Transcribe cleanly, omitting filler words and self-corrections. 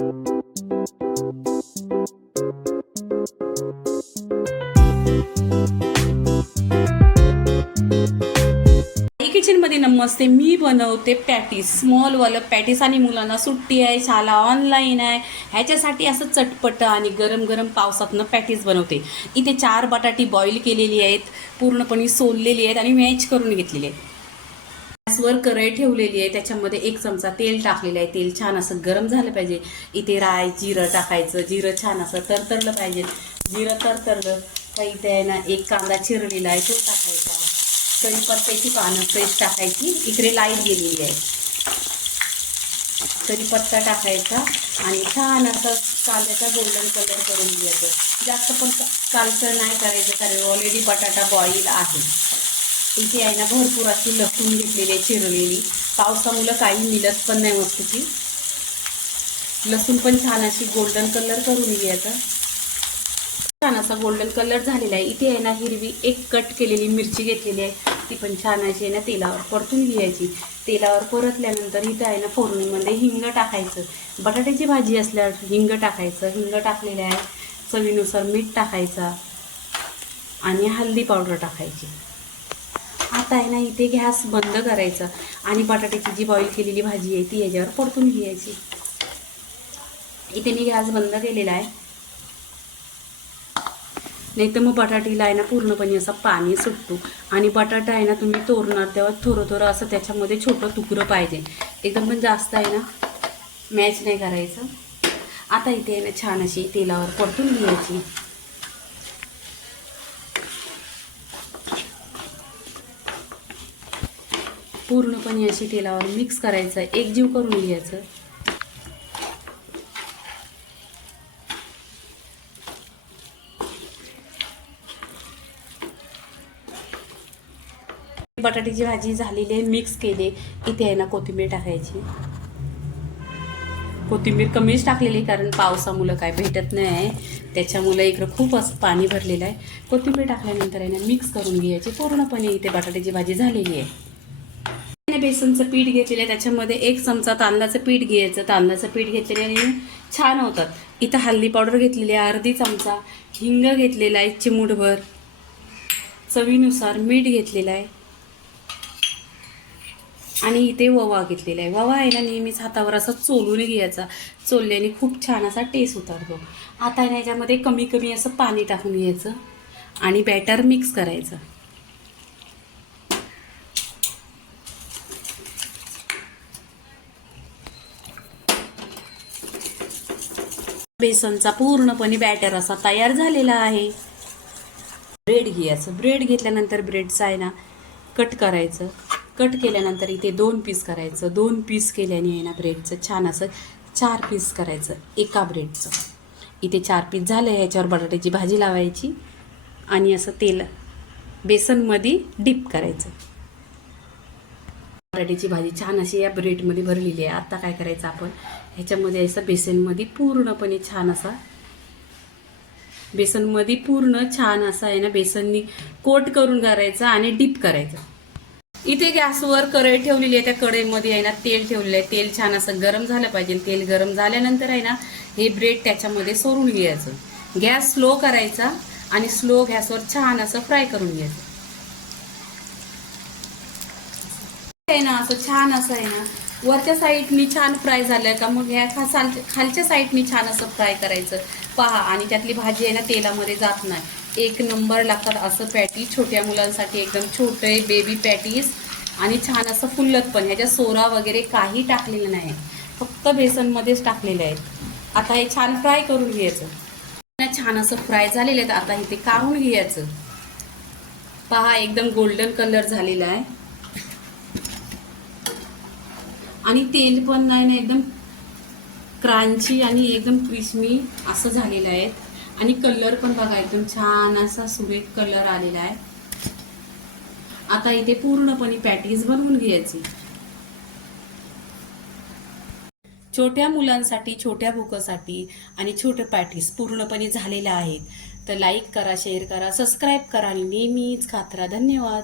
किचनमध्ये नमस्ते. मी बनवते patties, स्मॉलवालं patties. आणि मुलांना सुट्टी आहे, शाळा ऑनलाईन आहे, ह्याच्यासाठी असं चटपट आणि गरम गरम पावसातनं पॅटीस बनवते. इथे 4 बटाटी बॉईल केलेली आहेत, पूर्णपणे सोललेली आहेत आणि मॅच करून घेतलेली आहेत. गॅसवर कढई ठेवलेली आहे, त्याच्यामध्ये 1 चमचा तेल टाकलेलं आहे. तेल छान असं गरम झालं पाहिजे. इथे राई जिरं टाकायचं. जिरं छान असं तरतरलं पाहिजे. जिरं तरतरलं का इथे आहे ना 1 कांदा चिरलेला आहे तो टाकायचा. कढीपत्त्याची पानं फ्रेश टाकायची. इकडे लाईट गेलेली आहे. कढीपत्ता टाकायचा आणि छान असं कांद्याचा गोल्डन कलर करून घ्यायचं. जास्त पण कालसर नाही करायचं, कारण ऑलरेडी बटाटा बॉईल आहे. इथे आहे ना भरपूर अशी लसूण घेतलेली आहे चिरलेली. पावसामुळं काही मिळत पण नाही वस्तूची. लसूण पण छान अशी गोल्डन कलर करून घ्यायचा. छान असा गोल्डन कलर झालेला आहे. इथे आहे ना हिरवी 1 कट केलेली मिरची घेतलेली आहे, ती पण छान अशी आहे ना तेलावर परतून घ्यायची. तेलावर परतल्यानंतर इथे आहे ना फोडणीमध्ये हिंग टाकायचं. बटाट्याची भाजी असल्यावर हिंग टाकायचं. हिंग टाकलेलं आहे. चवीनुसार मीठ टाकायचा आणि हळदी पावडर टाकायची. आता आहे ना इथे गॅस बंद करायचा आणि बटाट्याची जी बॉईल केलेली भाजी आहे ती याच्यावर परतून घ्यायची. इथे मी गॅस बंद केलेला आहे, नाही तर मग बटाटीला आहे ना पूर्णपणे असं पाणी सुटतो. आणि बटाटा आहे ना तुम्ही तोडणार तेव्हा थोडं थोडं असं त्याच्यामध्ये छोटं तुकडं पाहिजे. एकदम पण जास्त आहे ना मॅच नाही करायचं. आता इथे आहे ना छान अशी तेलावर परतून घ्यायची. पूर्णपणे अशी तेलावर मिक्स करायचं, एकजीव करून घ्यायचं. बटाट्याची भाजी झालेली आहे, मिक्स केले. इथे आहे ना कोथिंबीर टाकायची. कोथिंबीर कमीच टाकलेली कारण पावसामुळं काय भेटत नाही आहे, त्याच्यामुळं इकडं खूप असं पाणी भरलेलं आहे. कोथिंबीर टाकल्यानंतर आहे ना मिक्स करून घ्यायची. पूर्णपणे इथे बटाट्याची भाजी झालेली आहे. बेसनचं पीठ घेतलेलं आहे, त्याच्यामध्ये 1 चमचा तांदळाचं पीठ घ्यायचं. तांदळाचं पीठ घेतलेल्याने छान होतात. इथं हळदी पावडर घेतलेली आहे, अर्धी चमचा हिंग घेतलेला आहे, चिमूटभर चवीनुसार मीठ घेतलेलं आहे. आणि इथे ओवा घेतलेला आहे. ओवा आहे ना नेहमीच हातावर असा चोलून घ्यायचा. चोलल्याने खूप छान असा टेस्ट उतरतो. आता याच्यामध्ये कमी कमी असं पाणी टाकून घ्यायचं आणि बॅटर मिक्स करायचं. बेसनचा पूर्णपणे बॅटर असा तयार झालेला आहे. ब्रेड घ्यायचं. ब्रेड घेतल्यानंतर ब्रेडचा आहे ना कट करायचं. कट केल्यानंतर इथे 2 पीस करायचं. 2 पीस केल्याने आहे ना ब्रेडचं छान असं 4 पीस करायचं एका ब्रेडचं. इथे 4 पीस झालं. ह्याच्यावर बटाट्याची भाजी लावायची आणि असं तेल बेसनमध्ये डीप करायचं. बटाट्याची भाजी छान अशी या ब्रेडमध्ये भरलेली आहे. आता काय करायचं आपण ह्याच्यामध्ये असं बेसनमध्ये पूर्णपणे छान असा बेसनमध्ये पूर्ण छान असा आहे ना बेसननी कोट करून करायचं आणि डीप करायचं. इथे गॅसवर कढई ठेवलेली आहे. त्या कढईमध्ये आहे ना तेल ठेवलेलं आहे. तेल छान असं गरम झालं पाहिजे. तेल गरम झाल्यानंतर आहे ना हे ब्रेड त्याच्यामध्ये सोडून घ्यायचं. गॅस स्लो करायचा आणि स्लो गॅसवर छान असं फ्राय करून घ्यायचं. आहे ना असं छान असं आहे ना वरच्या साईडनी छान फ्राय झालं का मग ह्या खालच्या साईडनी छान असं फ्राय करायचं. पहा आणि त्यातली भाजी आहे ना तेलामध्ये जात नाही. 1 नंबर लागतात असं पॅटीस. छोट्या मुलांसाठी एकदम छोटे बेबी पॅटीस आणि छान असं फुलत पण. ह्याच्यात सोडा वगैरे काही टाकलेलं नाही, फक्त बेसनमध्येच टाकलेले आहेत. आता हे छान फ्राय करून घ्यायचं. छान असं फ्राय झालेलं आहे. आता इथे काढून घ्यायचं. पहा एकदम गोल्डन कलर झालेला आहे आणि तेल पण नाही ना एकदम क्रंची आणि एकदम क्रिस्पी असं झालेलं आहे. आणि कलर पण बघा एकदम छान असा सुरेख कलर आलेला आहे. आता इथे पूर्णपणे पॅटीस बनवून घ्यायची. छोट्या मुलांसाठी, छोट्या भुकासाठी आणि छोटे पॅटीस पूर्णपणे झालेले आहेत. तर लाईक करा, शेअर करा, सबस्क्राईब करा आणि नेहमीच खात राहा. धन्यवाद.